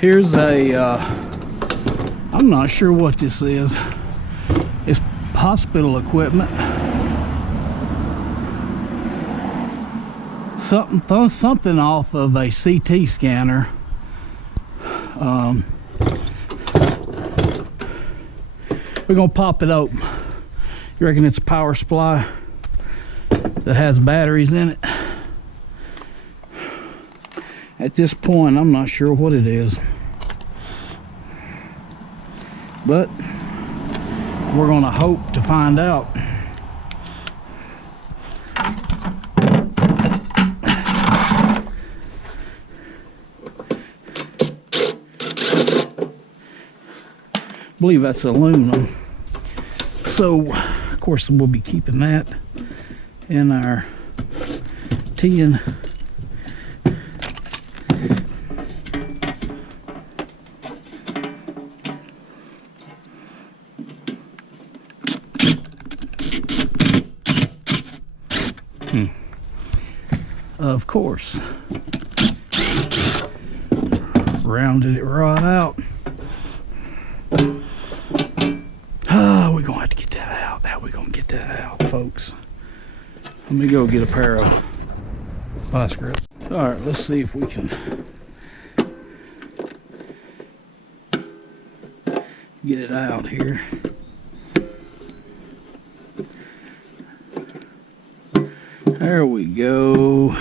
Here's a, I'm not sure what this is. It's hospital equipment. Something off of a CT scanner. We're gonna pop it open. You reckon it's a power supply that has batteries in it? At this point, I'm not sure what it is, but we're gonna hope to find out. I believe that's aluminum. So, of course, we'll be keeping that in our tin. Of course, rounded it right out. We're gonna have to get that out. How we gonna get that out, folks? Let me go get a pair of vice grips. All right, let's see if we can get it out here. There we go.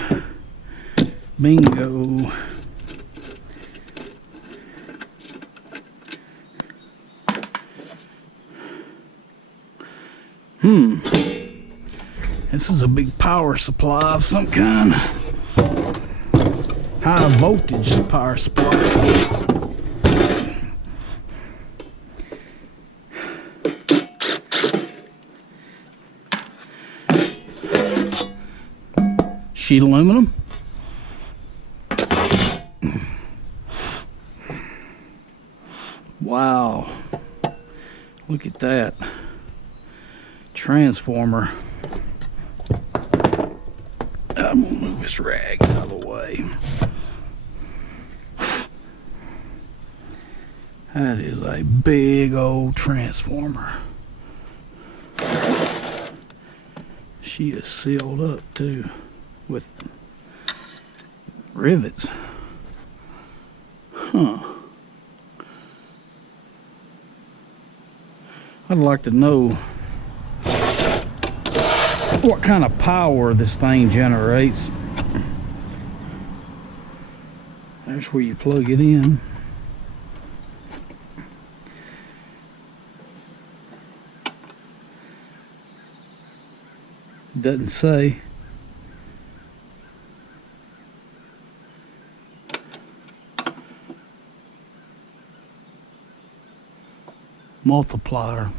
Bingo. This is a big power supply of some kind. High voltage power supply. Sheet aluminum. Wow. Look at that. Transformer. I'm gonna move this rag out of the way. That is a big old transformer. She is sealed up too with rivets. Huh. I'd like to know what kind of power this thing generates. There's where you plug it in. Doesn't say. Multiplier.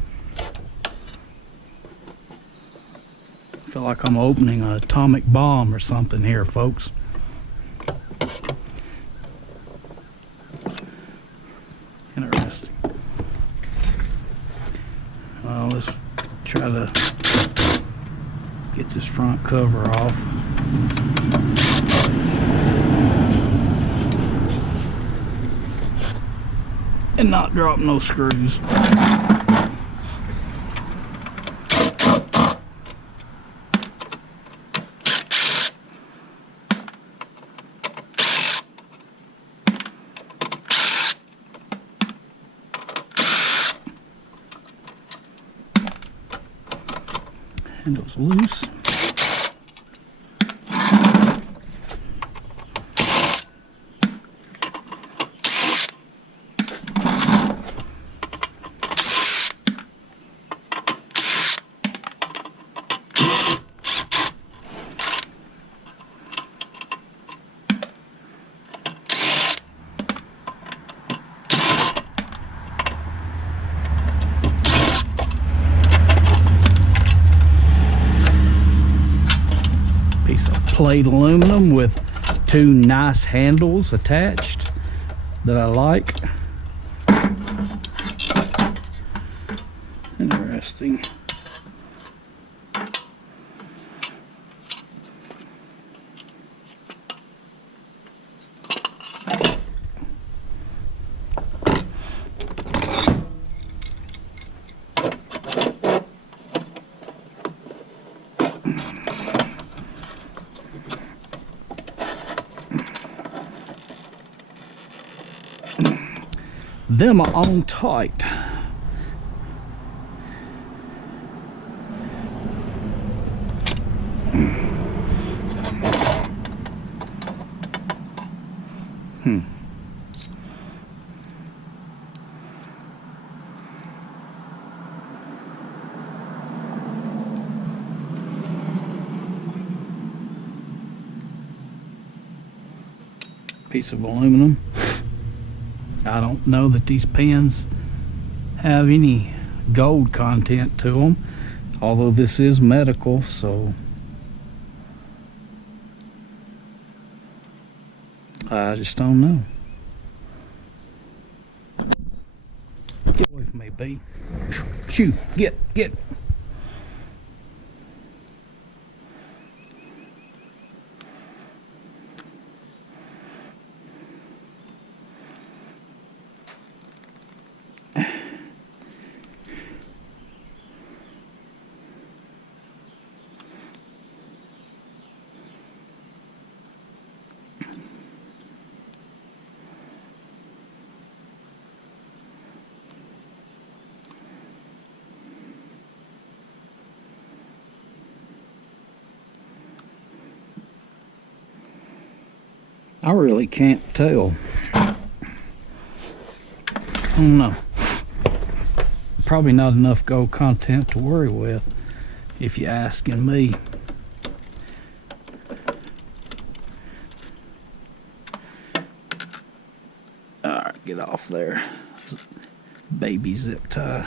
I feel like I'm opening an atomic bomb or something here, folks. Interesting. Well, let's try to get this front cover off. And not drop no screws. Handle's loose. Plate aluminum with two nice handles attached that I like. Interesting. them on tight. Piece of aluminum. I don't know that these pens have any gold content to them, although this is medical, so I just don't know. Get away from me, B. Shoo, get. I really can't tell. I don't know. Probably not enough gold content to worry with, if you're asking me. Alright, get off there. Baby zip tie.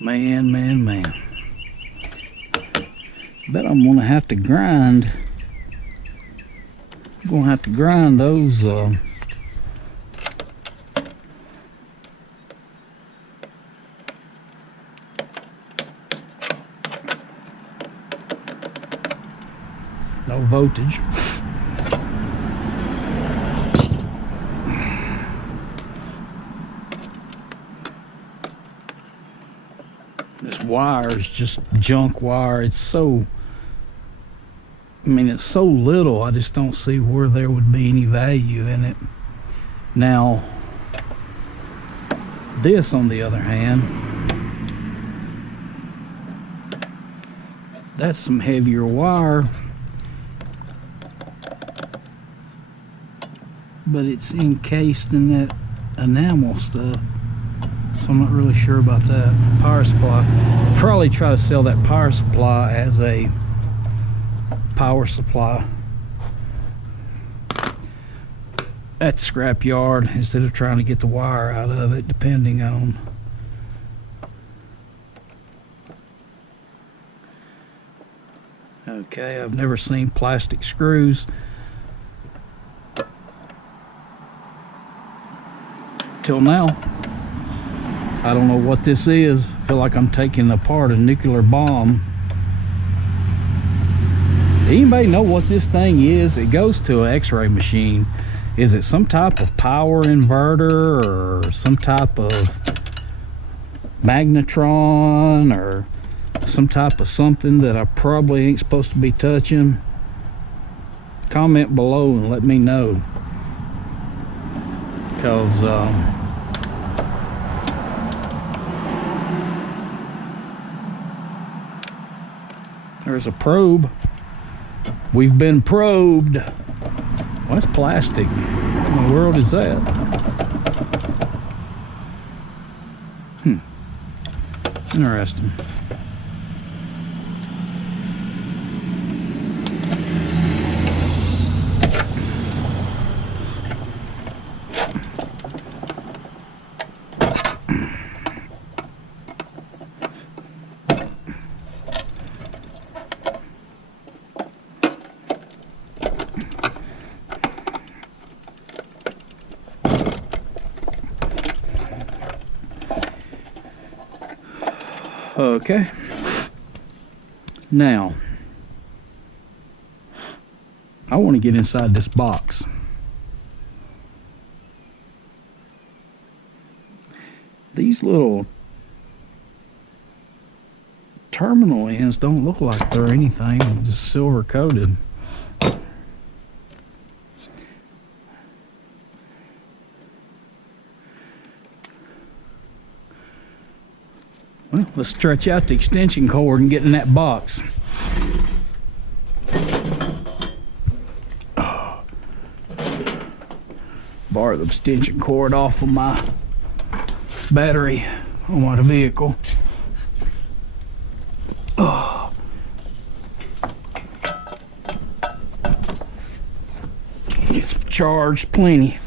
Man. Bet I'm gonna have to grind. I'm gonna have to grind those no voltage. This wire is just junk wire. It's so, I mean, it's so little, I just don't see where there would be any value in it. Now, this, on the other hand, that's some heavier wire, but it's encased in that enamel stuff, so I'm not really sure about that. Power supply. Probably try to sell that power supply as a power supply at the scrap yard instead of trying to get the wire out of it, depending on. Okay, I've never seen plastic screws till now. I don't know what this is. I feel like I'm taking apart a nuclear bomb. Anybody know what this thing is? It goes to an x-ray machine. Is it some type of power inverter or some type of magnetron or some type of something that I probably ain't supposed to be touching? Comment below and let me know, because there's a probe. We've been probed. Well, that's plastic. What in the world is that? Interesting. Okay, now I want to get inside this box. These little terminal ends don't look like they're anything, just silver coated. Well, let's stretch out the extension cord and get in that box. Borrow the extension cord off of my battery on my vehicle. Oh. It's charged plenty.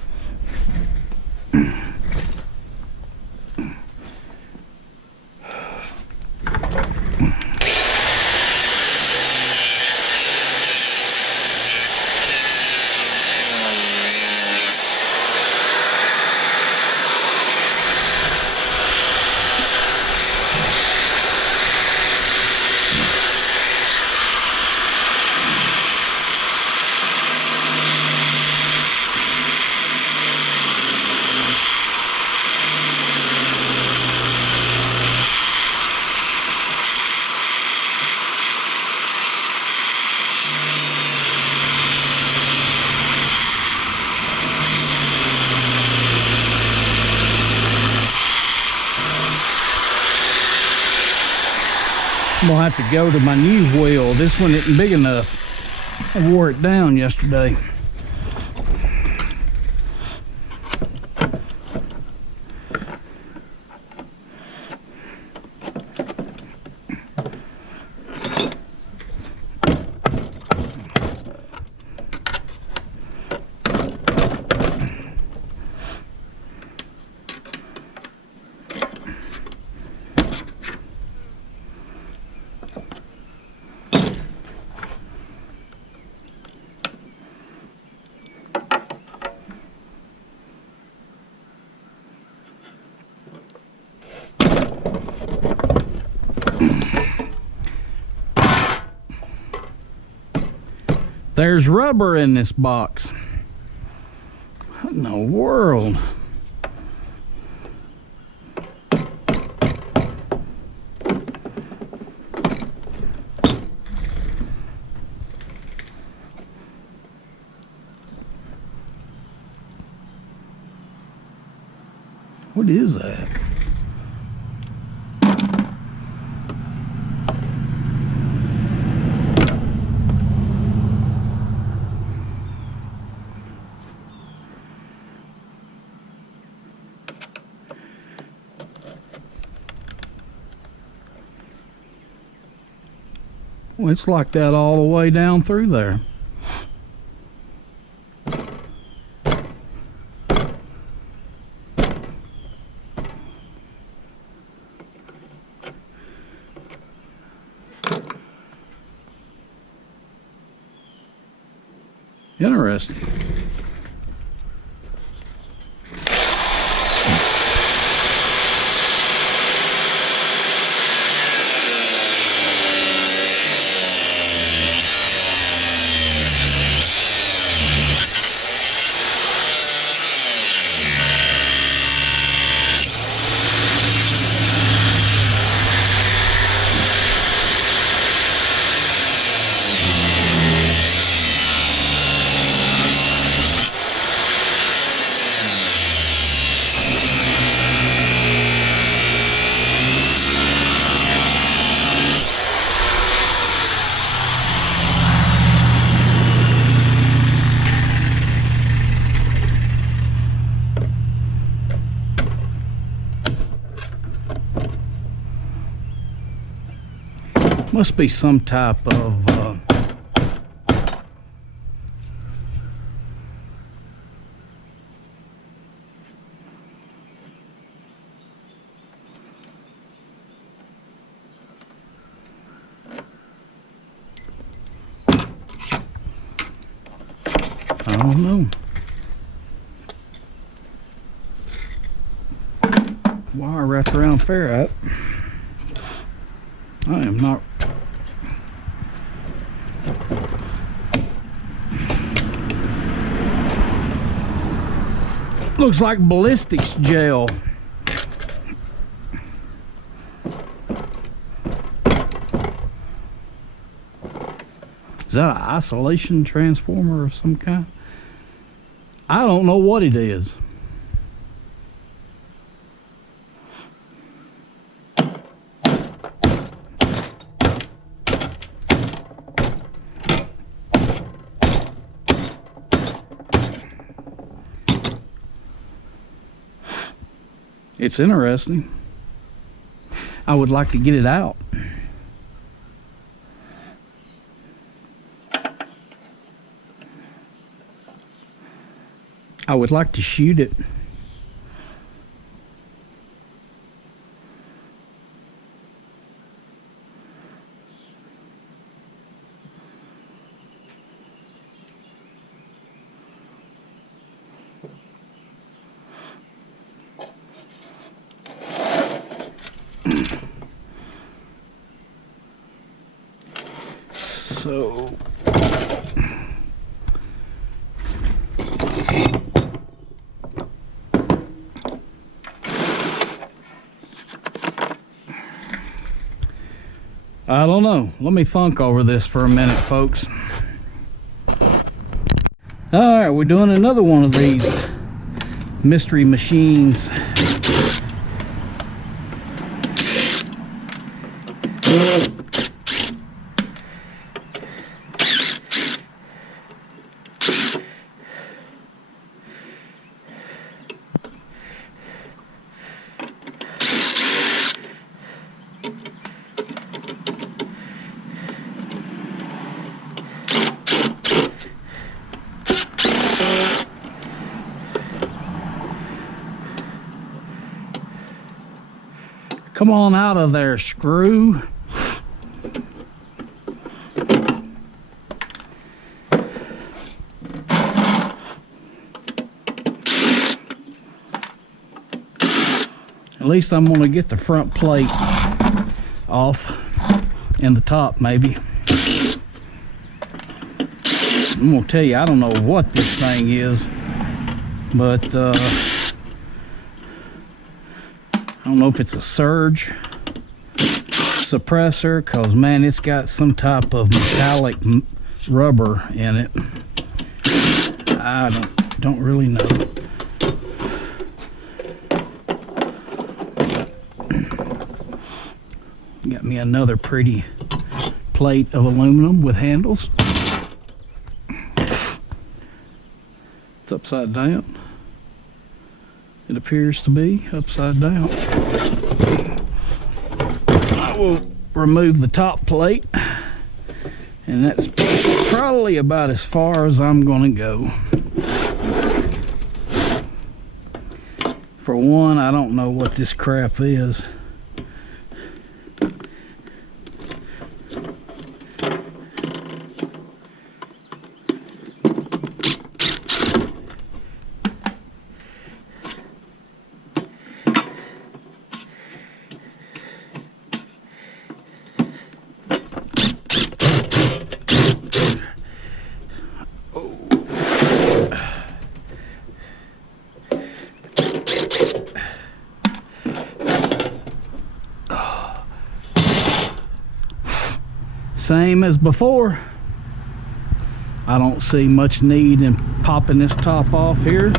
I'm gonna have to go to my new wheel. This one isn't big enough. I wore it down yesterday. There's rubber in this box. What in the world? What is that? Well, it's like that all the way down through there. Interesting. Must be some type of I don't know. Wire wrapped around ferrite. I am not. Looks like ballistics gel. Is that an isolation transformer of some kind? I don't know what it is. It's interesting. I would like to get it out. I would like to shoot it. So I don't know. Let me think over this for a minute, folks. All right, we're doing another one of these mystery machines. Come on out of there, screw. At least I'm going to get the front plate off and the top maybe. I'm going to tell you, I don't know what this thing is, but I don't know if it's a surge suppressor, because man, it's got some type of metallic rubber in it. I don't really know. Got me another pretty plate of aluminum with handles. It's upside down. It appears to be upside down. I will remove the top plate, and that's probably about as far as I'm going to go. For one, I don't know what this crap is. Same as before. I don't see much need in popping this top off here.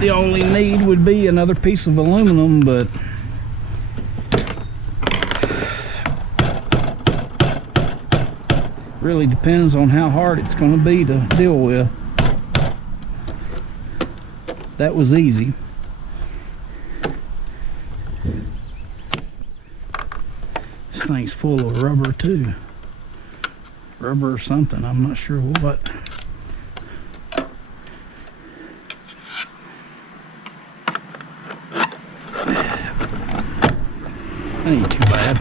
The only need would be another piece of aluminum, but really depends on how hard it's going to be to deal with. That was easy. This thing's full of rubber too. Rubber or something, I'm not sure what. That ain't too bad.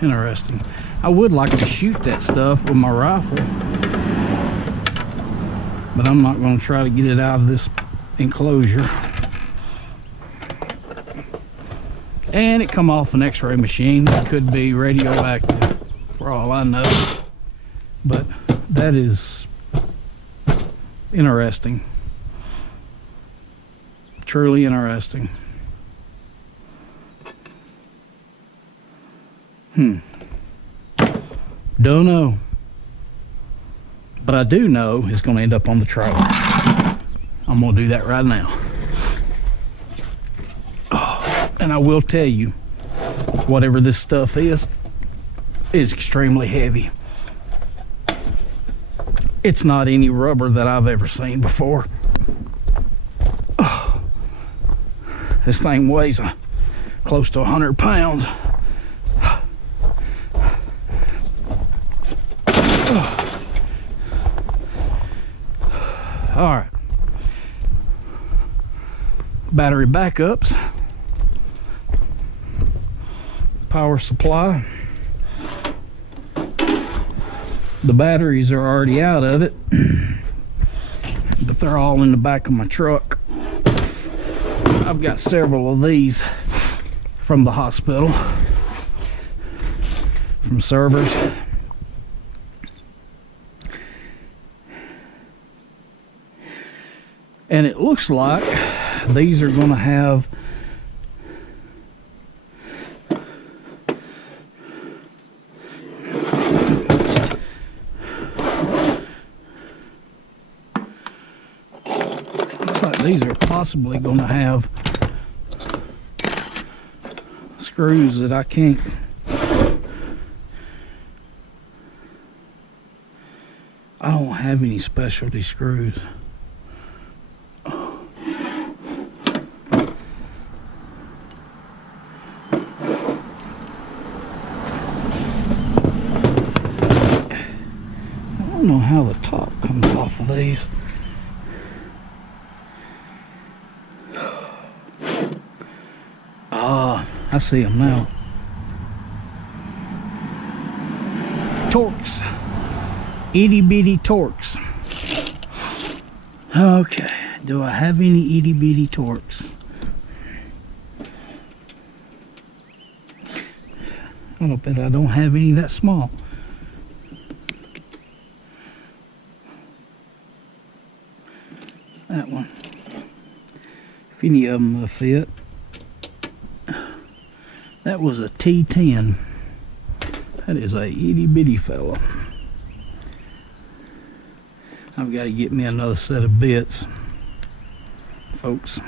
Interesting. I would like to shoot that stuff with my rifle, but I'm not going to try to get it out of this enclosure. And it come off an x-ray machine. It could be radioactive for all I know, but that is interesting. Truly interesting. Don't know, but I do know it's going to end up on the trailer. I'm going to do that right now. And I will tell you, whatever this stuff is extremely heavy. It's not any rubber that I've ever seen before. This thing weighs close to 100 pounds. All right. Battery backups. Power supply. The batteries are already out of it, but they're all in the back of my truck. I've got several of these from the hospital, from servers. And it looks like these are going to have these are possibly going to have screws that I can't. I don't have any specialty screws. I don't know how the top comes off of these. I see them now. Torques. Itty bitty Torques. Okay, do I have any itty bitty Torques? I don't bet I don't have any that small. That one. If any of them will fit. That was a T10. That is a itty bitty fella. I've got to get me another set of bits, folks.